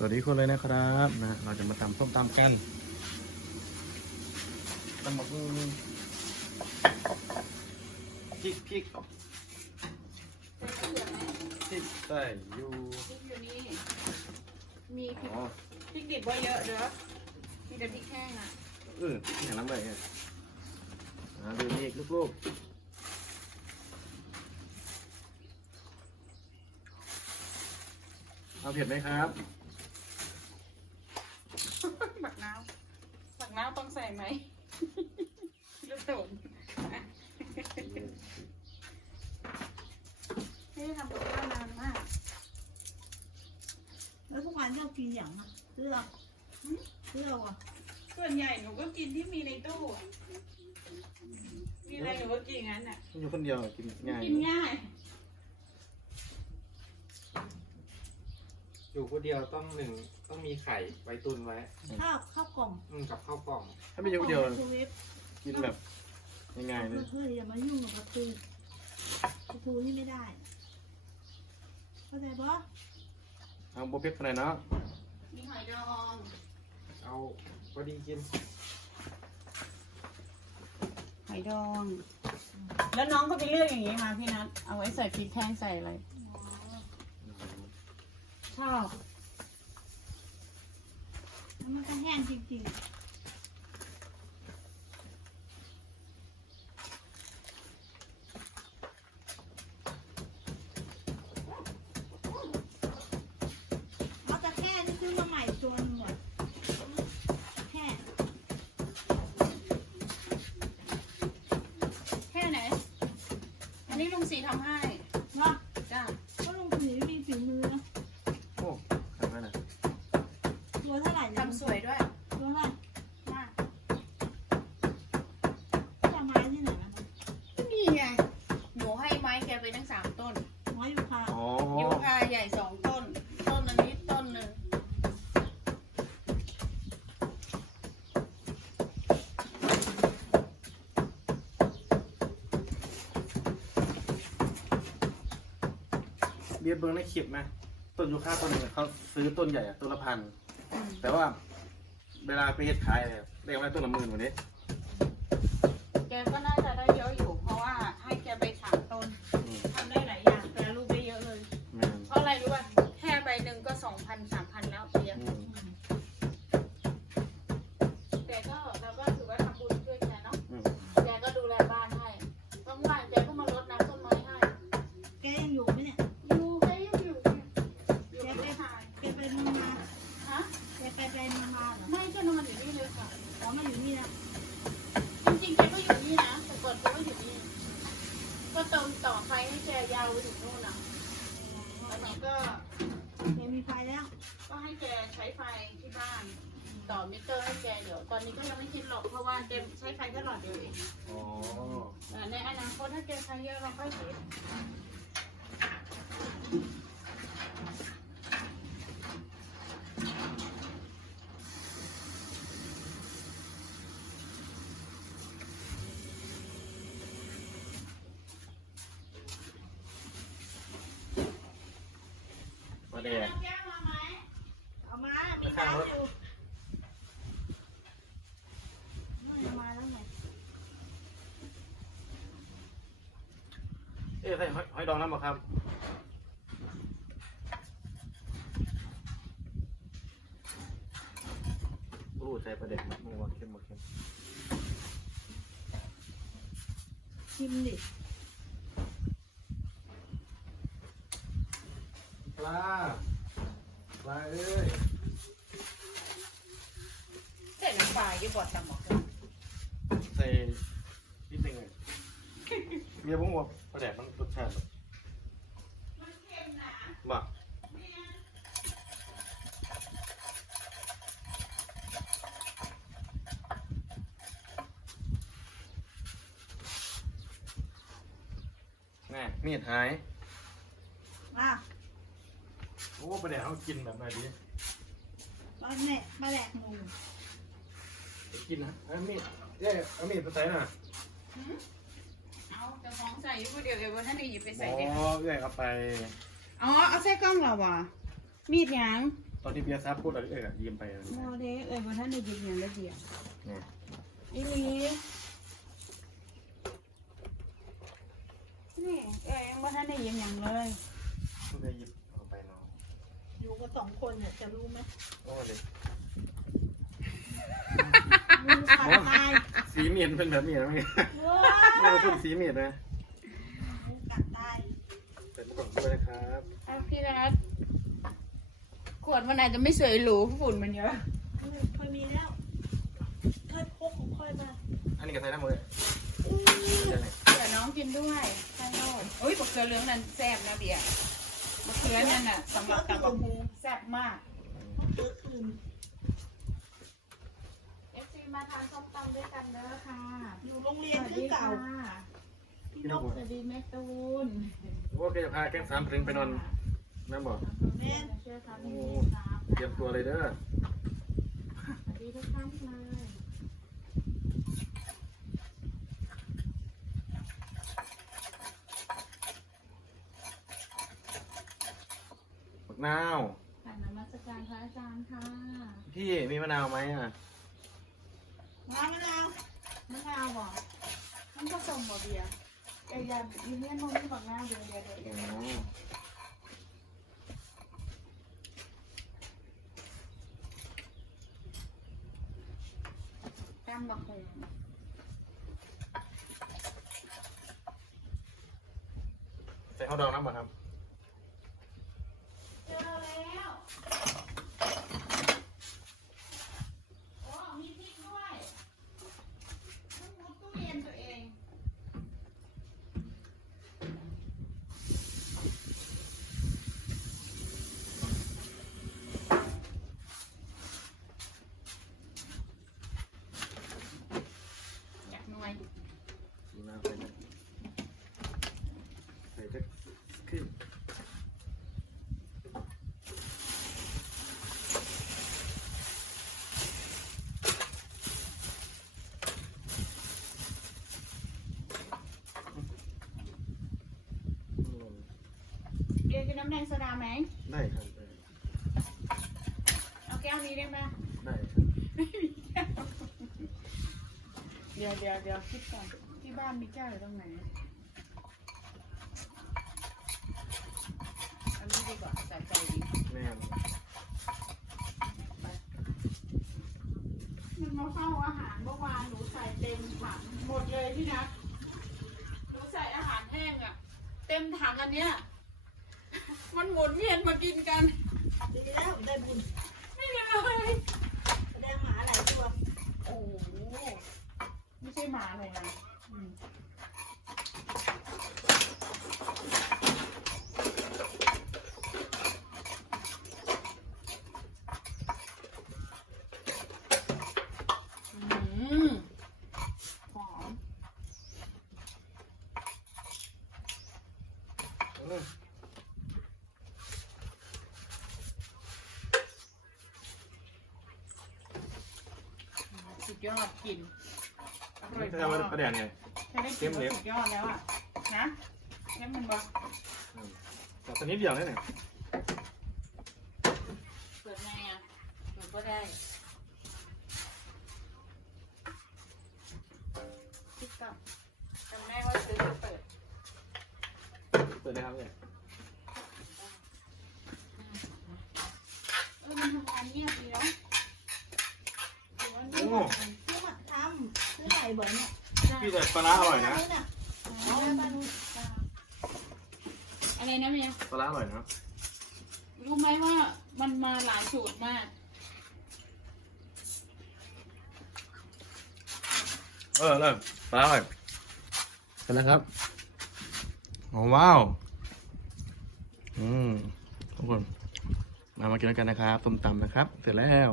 สวัสดีคนเลยนะครับนะเราจะมาตำส้มตำกันตำบักหุ่งพริกพริกพริกใส่อยู่พริกอยู่นี่มีพริกอ๋อพริกดิบไว้เยอะเด้อมีแต่พริกแห้งอะเอออย่างนั้นเลยเนี่ยอ่าดูนี่ลูกๆเอาเผ็ดไหมครับ บักน้าวบัก น้าวต้องใส่ไหมลูกโดนไม่ได้ทำกับข้าวนานมาก แล้วทุกวันชอบกินอย่างอะเลือกเลือกอะส่วนใหญ่หนูก็กินที่มีในตู้อะมีอะไรหนูก็กินอย่างนั้นอะ อยู่คนเดียวกินง่าย กินง่าย อยู่คนเดียวต้องหนึ่งต้องมีไข่ไว้ตุนไว้ข้าวข้าวกล่องอืมกับข้าวกล่อง ถ้าไม่อยู่คนเดียวสวิฟกินแบบง่ายๆเลยเฮ้ยอย่ามายุ่งกับประตูประตูนี่ไม่ได้เข้าใจปะเอาโบเพ็กไปไหนอยเนาะมีหอยดองเอาพอดีกินหอยดอง แล้วน้องก็ไปเลือกอย่างนี้มาพี่นัทเอาไว้ใส่พริกแห้งใส่อะไร ชอบแล้วมันก็แห้งจริงๆเอาแต่แค่นี่ซื้อมาใหม่ตัวหนึงอะแค่ แค่ไหน อันนี้ลุงสีทำให้ เนาะ จ้า ก็ลงสีมีฝีมือนะ โอ้ทำไมนะ ตัวเท่าไหร่นะ ทำสวยด้วย ตัวเท่าไหร่ มาก จะไม้ที่ไหนนะ นี่ไง หนูให้ไม้แกไปทั้งสามต้น ไม้ยูคา อ๋อ ยูคาใหญ่สองต้น ต้นอันนี้ต้นหนึ่ง เบียร์เบิ้งในคลิปไหมต้นยูคาต้นหนึงเขาซื้อต้นใหญ่อะต้นละพัน แต่ว่าเวลาไปเฮ็ดขายเนี่ยได้กำไรต้นละหมื่นวันนี้ มืองมาเหรอไม่ก็นอนอยู่นี่เลยค่ะอ๋อมาอยู่นี่นะจริงๆแกก็อยู่นี่นะแต่ก่อนแกก็อยู่นี่ก็เติมต่อไฟให้แกยาวไปถึงนู่นอะแล้วนี้ก็แกมีไฟแล้ว ก็ให้แกใช้ไฟที่บ้าน ต่อมิเตอร์ให้แกเดี๋ยวตอนนี้ก็ยังไม่คิดหรอกเพราะว่าแกใช้ไฟแค่หลอดเดียวเองอ๋อในอนาคตถ้าแกใช้เยอะเราค่อยคิด มาเดี๋ยวแก้มาไหมเอามา มีน้ำอยู่ไม่เอามาแล้วไงเอ๊ะใส่หอยหอยดองน้ำบ่ครับโอ้ใส่ประเด็กมักมัวเข้มบ่เข้มชิมดิ ปลา ปลาเอ้ยเสร็จน้ำปลายี่บอดตำหมกใส่นิดนึงเลยเมียผมบอกประเด็กมันรสชาติมันเค็มนะบ่แน่มีดหาย อ้ประเดี๋ยวเขากินแบบไหนดีปลาแหนปลาแหลกหมูกินนะเอามีดเอ้ยเอามีดไปใส่หน่อยเอาจะของใส่อยูเดียวเอวท่านนี่หยิบไปอ๋ใส่อได้เอ้ยเอาไป อ๋อเอาใส่กล้องเราว่ะมีดหยังตอนที่เบียร์ซับพูดอะไรเอ่ยอะยืมไปอะไรโมเดลเอ้ยบ่ท่านได้ยินอย่างละเดียวเนี่ยอีหลีนี่เอ้ยยังบ่ท่านได้ยินอย่างเลยเพิ่งได้หยิบเอาไปเนาะ อยู่กับสองคนเนี่ยจะรู้ไหมโอ้เลยมือขาดตายสีเมียนเป็นแบบนี้นะเมียว้าไม่ได้พูดสีเมียนนะมือขาดตายเป็นกล่องด้วยนะครับเอาพี่รัฐขวดมันอาจจะไม่สวยหรูฝุ่นมันเยอะเคยมีแล้วเคยพกของค่อยมาอันนี้ก็ใส่น้ำมือใช่ไหมเผื่อน้องกินด้วยใช่โลดโอ้ยบักเกลือเหลืองนั่นแซ่บนะเบียร์ บักเกลือนั่นน่ะสำหรับตำบักหูแซ่บมากเจอคืนเอฟซีมาทานส้มตำด้วยกันเด้อค่ะอยู่โรงเรียนคือเก่า พี่นกสวัสดีแม่ตูนว่าแกจะพาแก้มสามถึงไปนอนแม่บอกแม่นช่วยทำให้ดีครับเตรียมตัวเลยเด้อ สวัสดีทุกท่านเลย นาวผ่านนมัสการพระอาจารย์ค่ะพี่มีมะนาวไหมอะมามะนาวมะนาวบ่มันผสมบ่เบียร์เอ้ยอย่าอีเลียนนมที่บักนาวเดี๋ยวเดี๋ยวเดี๋ยวเดี๋ยวอ๋อแป้งบักหงใส่ข้าวดองน้ำบ่ครับ เจอแล้วโอ้มีพริกด้วยต้องมุดตู้เย็นตัวเอง อยากหน่วย ดูน้ำใส่เลยใส่จะขึ้นอืม เบียร์กินน้ำแดงโซดาไหม ได้ครับได้เอาแก้วนี้ได้ไหมได้ครับเดี๋ยวเดี๋ยวเดี๋ยวคิดก่อน ที่บ้านมีแก้วอยู่ตรงไหนอันนี้ดีกว่าใส่ใจดีแม่นมันมาเฝ้าอาหารเมื่อวานหนูใส่เต็มถังหมดเลยพี่นัทหนูใส่อาหารแห้งอะเต็มถังอันเนี้ย มันหมุนเวียนมากินกันดีแล้วได้บุญไม่เลยแสดงหมาหลายตัว โอ้โหไม่ใช่หมาเลยนะอืมอืมหอม อืม สุด ยอดกลินอร่อยนี่จะทำอะไรประเดี๋ยวไง ใช้ได้กลินว่าสุดยอดแล้วอะนะงั้นมันบอกอืมแต่ตอนนี้เดียวนี่เนี่ยเปิดไงอะเปิดก็ได้คิดก่อนจำได้ว่าซื้อมาเปิดเปิดเลยครับเนี่ยเออมันทำงานเงียบดีเนาะหรือว่า โอ้ เงียบ ซื้อมาทำซื้อไก่บ่อยเนี่ย พี่แต่ปลาร้าอร่อยนะอ๋อบ้านนู้นอะไรนะเมียปลาร้าอร่อยนะรู้ไหมว่ามันมาหลายสูตรมากเออเริ่มปลาร้าอร่อยเสร็จแล้วครับโอ้ว้าว อืมทุกคน มามากินด้วยกันนะครับต้มตำนะครับ เสร็จแล้ว